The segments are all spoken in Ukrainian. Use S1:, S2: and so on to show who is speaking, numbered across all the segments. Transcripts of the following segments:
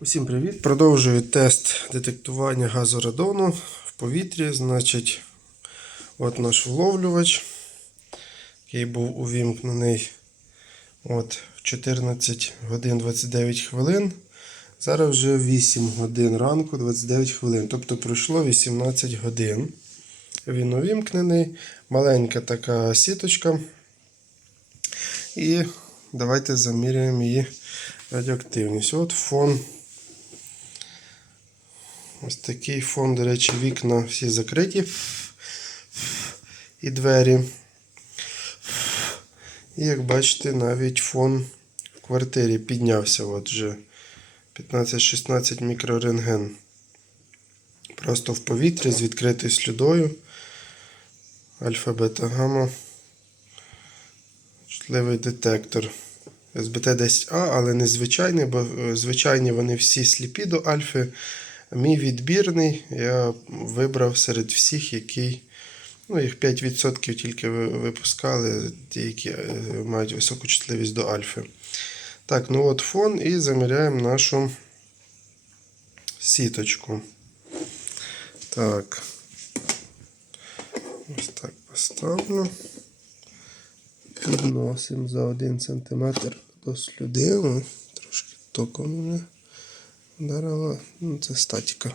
S1: Усім привіт! Продовжую тест детектування газу радону в повітрі. Значить, от наш вловлювач, який був увімкнений от, в 14 годин 29 хвилин. Зараз вже 8 годин ранку 29 хвилин. Тобто пройшло 18 годин. Він увімкнений. Маленька така сіточка. І давайте заміряємо її радіоактивність. От фон. Ось такий фон, до речі, вікна всі закриті. І двері. І як бачите, навіть фон в квартирі піднявся от вже 15-16 мікрорентген. Просто в повітрі з відкритою слідою. Альфа, бета, гамма. Чутливий детектор. СБТ-10А, але не звичайний, бо е, звичайні вони всі сліпі до альфи. Мій відбірний я вибрав серед всіх, який. Ну, їх 5% тільки випускали, ті, які е, мають високу чутливість до альфи. Так, ну от фон і заміряємо нашу сіточку. Так. Ось так поставлю. Підносимо за 1 см до слюди. Трошки током мене вдарило. Ну, це статика.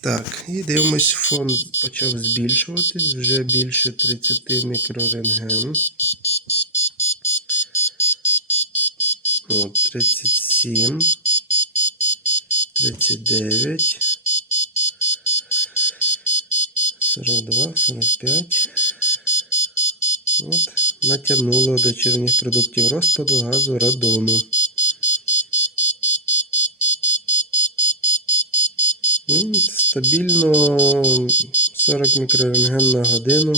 S1: Так, і дивимось, фон почав збільшуватись, вже більше 30 мікрорентген. От, 37, 39, 42, 45. От, натягнуло до червних продуктів розпаду газу радону. Ну, Стабільно 40 мікрорентген на годину.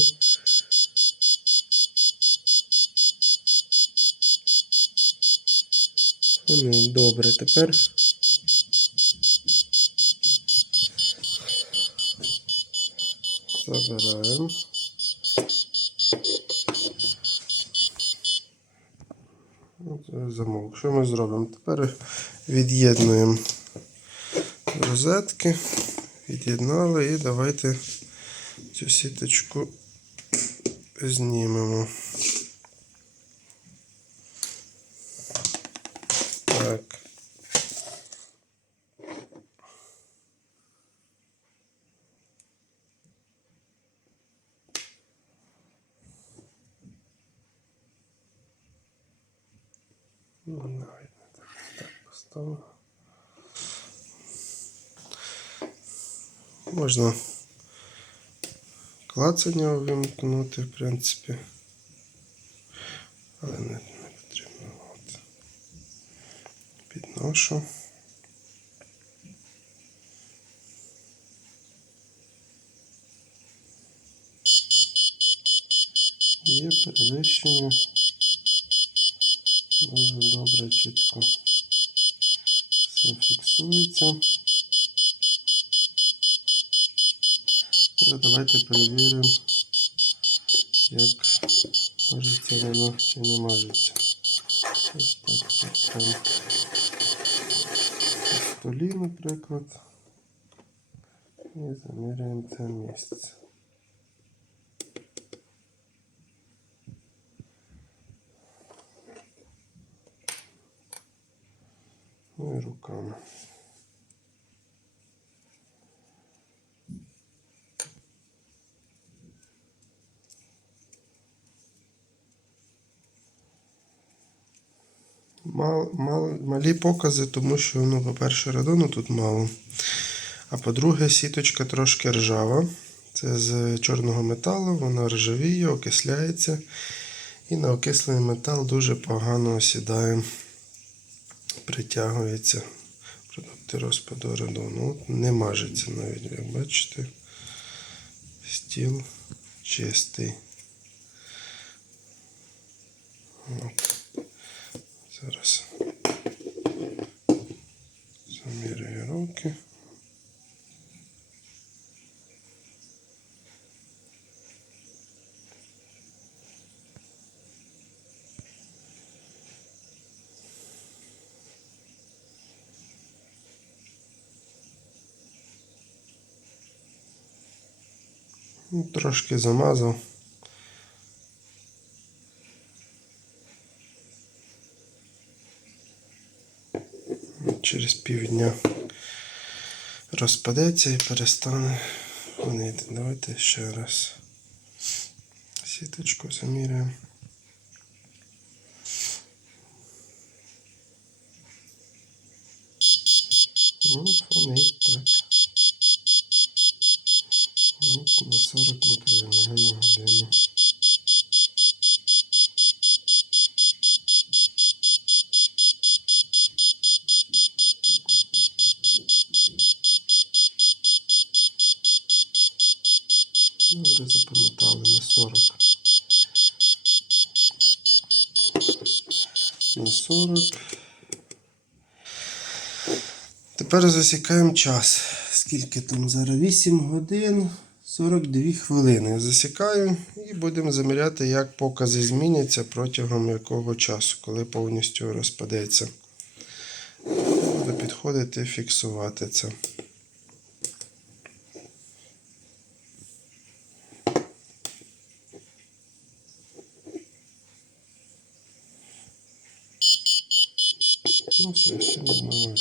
S1: Вони добре тепер. Забираємо. От, Замовк. Що ми зробимо? Тепер від'єднуємо розетки. Від'єднали і давайте цю сіточку знімемо. Так. Ну, навіть не так, так. Можна клацання вимкнути, в принципі. Але не, не потрібно. От. Підношу. Є перевищення. Дуже добре, чітко все фіксується. давайте перевіримо, як мажеться воно чи не мажеться. Ось так прям на столі, наприклад. І заміряємо це місце. Ну і руками. Мал, мал, малі покази, тому що, ну, по-перше, радону тут мало. А по-друге, сіточка трошки ржава. Це з чорного металу, вона ржавіє, окисляється. І на окислений метал дуже погано осідає, притягується продукти розпаду радону. Не мажеться навіть, як бачите. Стіл чистий. От. Зараз заміряю руки. Ну, трошки замазав. Через півдня розпадеться і перестане гнити. Давайте ще раз. Сіточку заміряємо. Ну, фонить так. От на 40 мікрорентген на годину. Добре запам'ятали на 40. На 40. Тепер засікаємо час. Скільки там зараз? 8 годин 42 хвилини. Засікаю і будемо заміряти, як покази зміняться протягом якого часу, коли повністю розпадеться. Буду підходити, фіксувати це. Ну, все, все нормально.